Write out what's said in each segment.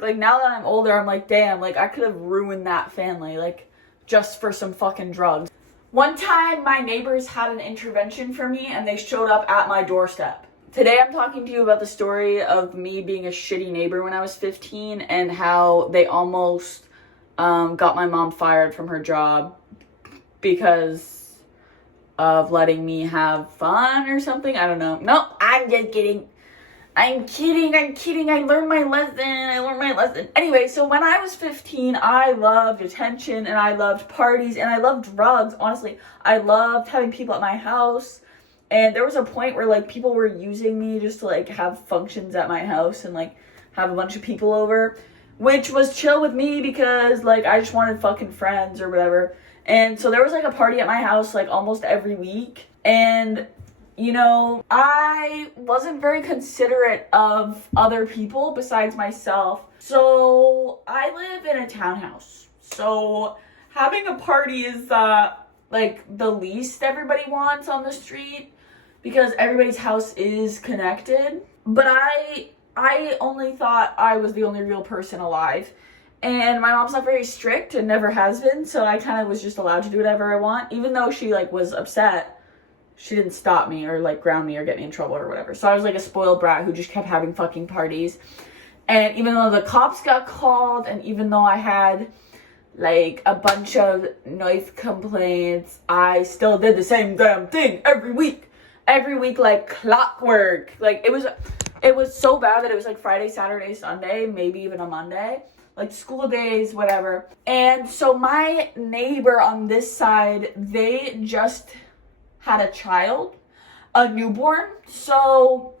Like, now that I'm older, I'm like, damn, like, I could have ruined that family, like, just for some fucking drugs. One time, my neighbors had an intervention for me, and they showed up at my doorstep. Today, I'm talking to you about the story of me being a shitty neighbor when I was 15, and how they almost got my mom fired from her job because of letting me have fun or something. I don't know. No, I'm just kidding. I'm kidding. I learned my lesson. Anyway, so when I was 15, I loved attention, and I loved parties, and I loved drugs. Honestly, I loved having people at my house. And there was a point where, like, people were using me just to, like, have functions at my house and, like, have a bunch of people over, which was chill with me because, like, I just wanted fucking friends or whatever. And so there was, like, a party at my house, like, almost every week. And, you know, I wasn't very considerate of other people besides myself. So I live in a townhouse. So having a party is, like, the least everybody wants on the street because everybody's house is connected. But I only thought I was the only real person alive. And my mom's not very strict and never has been, so I kind of was just allowed to do whatever I want. Even though she, like, was upset, she didn't stop me or, like, ground me or get me in trouble or whatever. So I was, like, a spoiled brat who just kept having fucking parties. And even though the cops got called, and even though I had, like, a bunch of noise complaints, I still did the same damn thing every week. Every week, like, clockwork. Like, it was so bad that it was, like, Friday, Saturday, Sunday, maybe even a Monday. Like, school days, whatever. And so my neighbor on this side, they just had a child, a newborn. So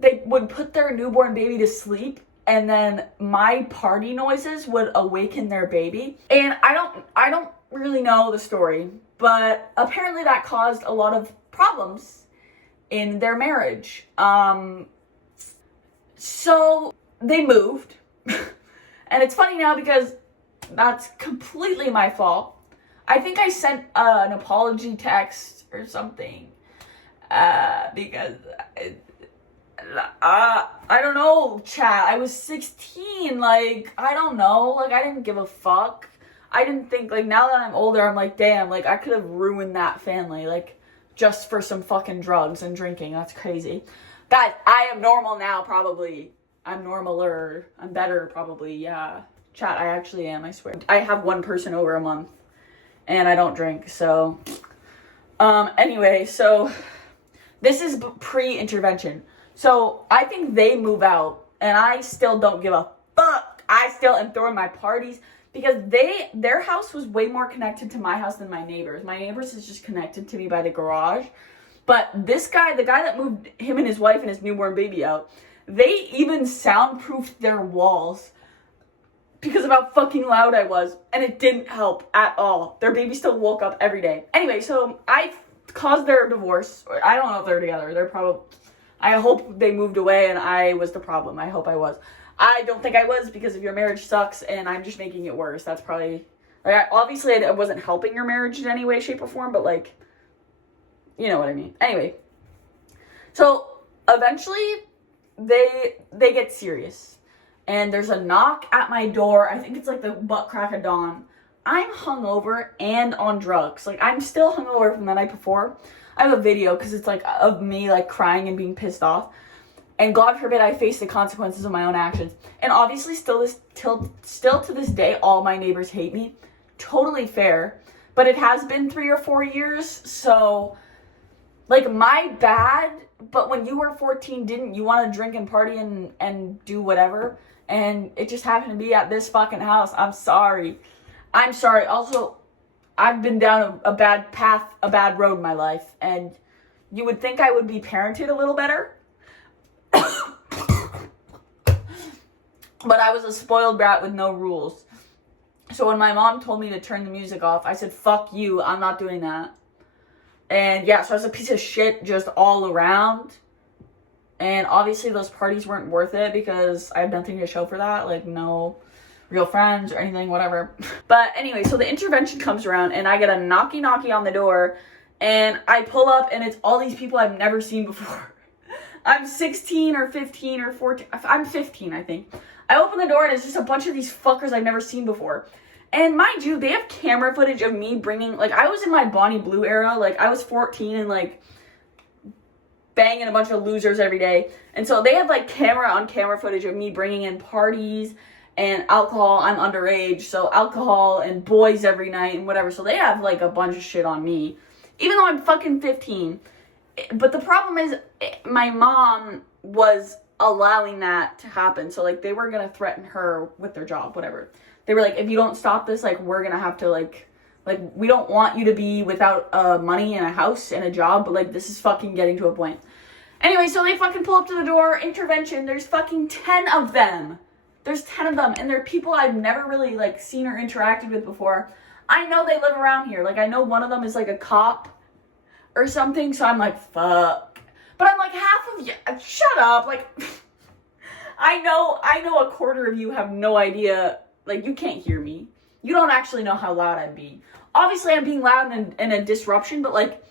they would put their newborn baby to sleep, and then my party noises would awaken their baby. And I don't really know the story, but apparently that caused a lot of problems in their marriage. So they moved. And it's funny now because that's completely my fault. I think I sent an apology text or something because I don't know, chat. I was 16. Like, I don't know. Like, I didn't give a fuck. I didn't think, like, now that I'm older, I'm like, damn, like, I could have ruined that family, like, just for some fucking drugs and drinking. That's crazy. Guys, I am normal now, probably. I'm normaler. I'm better, probably, yeah. Chat, I actually am, I swear. I have one person over a month, and I don't drink, so. Anyway, so this is pre-intervention. So I think they move out, and I still don't give a fuck. I still am throwing my parties, because their house was way more connected to my house than my neighbors. My neighbors is just connected to me by the garage. But this guy, the guy that moved him and his wife and his newborn baby out, they even soundproofed their walls because of how fucking loud I was, and it didn't help at all. Their baby still woke up every day. Anyway, so I caused their divorce. I don't know if they're together. They're probably, I hope they moved away and I was the problem. I hope I was. I don't think I was, because if your marriage sucks and I'm just making it worse, that's probably, like, obviously I wasn't helping your marriage in any way, shape, or form, but, like, you know what I mean. Anyway, so eventually they get serious, and there's a knock at my door. I think it's like the butt crack of dawn. I'm hungover and on drugs. Like, I'm still hungover from the night before. I have a video because it's like of me, like, crying and being pissed off. And God forbid I face the consequences of my own actions. And obviously still to this day, all my neighbors hate me. Totally fair. But it has been 3 or 4 years. So, like, my bad. But when you were 14, didn't you want to drink and party and do whatever? And it just happened to be at this fucking house. I'm sorry. Also, I've been down a bad path, a bad road in my life. And you would think I would be parented a little better. But I was a spoiled brat with no rules. So when my mom told me to turn the music off, I said, fuck you, I'm not doing that. And yeah, so I was a piece of shit just all around. And obviously those parties weren't worth it because I had nothing to show for that. Like, no real friends or anything, whatever. But anyway, so the intervention comes around and I get a knocky on the door. And I pull up and it's all these people I've never seen before. I'm 16 or 15 or 14. I'm 15, I think. I open the door and it's just a bunch of these fuckers I've never seen before. And mind you, they have camera footage of me bringing, like, I was in my Bonnie Blue era. Like, I was 14 and, like, banging a bunch of losers every day. And so they have, like, camera footage of me bringing in parties and alcohol. I'm underage, so alcohol and boys every night and whatever. So they have, like, a bunch of shit on me, even though I'm fucking 15. But the problem is, my mom was allowing that to happen. So, like, they were gonna threaten her with their job, whatever. They were like, if you don't stop this, like, we're gonna have to, like, we don't want you to be without money and a house and a job, but, like, this is fucking getting to a point. Anyway, so they fucking pull up to the door, intervention, there's fucking 10 of them. There's 10 of them, and they're people I've never really, like, seen or interacted with before. I know they live around here. Like, I know one of them is, like, a cop or something, so I'm like, fuck. But I'm like, half of you, shut up. Like, I know a quarter of you have no idea. Like, you can't hear me. You don't actually know how loud I'm being. Obviously, I'm being loud in a disruption, but, like,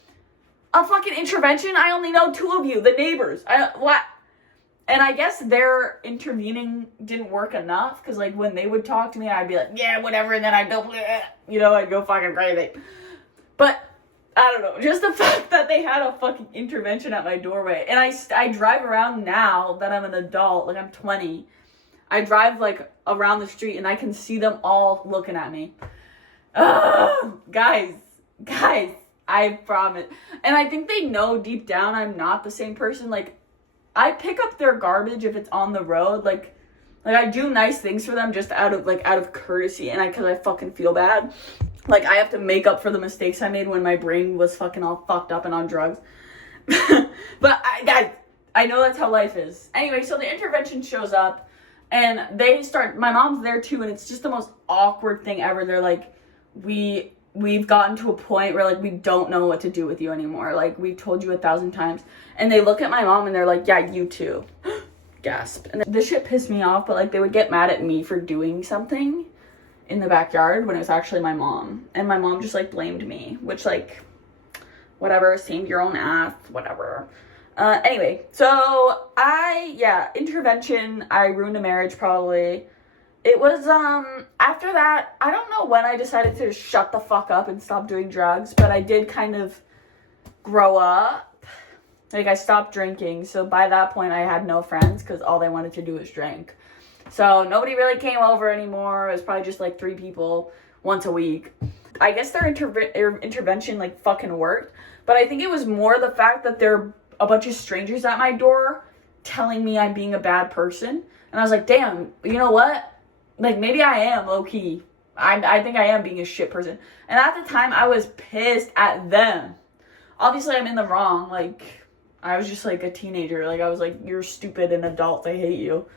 a fucking intervention, I only know 2 of you, the neighbors. What? And I guess their intervening didn't work enough, because, like, when they would talk to me, I'd be like, yeah, whatever, and then I'd go, bleh, you know, I'd go fucking crazy. But, I don't know, just the fact that they had a fucking intervention at my doorway, and I drive around now that I'm an adult, like, I'm 20, I drive, like, around the street, and I can see them all looking at me. Guys, I promise. And I think they know deep down I'm not the same person. Like, I pick up their garbage if it's on the road. Like I do nice things for them just out of courtesy, and because I fucking feel bad. Like, I have to make up for the mistakes I made when my brain was fucking all fucked up and on drugs. But, guys, I know that's how life is. Anyway, so the intervention shows up. And my mom's there too, and it's just the most awkward thing ever. They're like, we've gotten to a point where, like, we don't know what to do with you anymore. Like, we've told you 1,000 times. And they look at my mom and they're like, yeah, you too. Gasp. And this shit pissed me off, but, like, they would get mad at me for doing something in the backyard when it was actually my mom. And my mom just, like, blamed me, which, like, whatever, save your own ass, whatever. Anyway, so intervention, I ruined a marriage probably. It was, after that, I don't know when I decided to shut the fuck up and stop doing drugs, but I did kind of grow up. Like, I stopped drinking, so by that point I had no friends, because all they wanted to do was drink. So nobody really came over anymore. It was probably just, like, 3 people once a week. I guess their intervention, like, fucking worked, but I think it was more the fact that they're a bunch of strangers at my door telling me I'm being a bad person. And I was like, damn, you know what? Like, maybe I am low-key. I think I am being a shit person. And at the time, I was pissed at them. Obviously, I'm in the wrong. Like, I was just, like, a teenager. Like, I was like, you're stupid and adult. I hate you.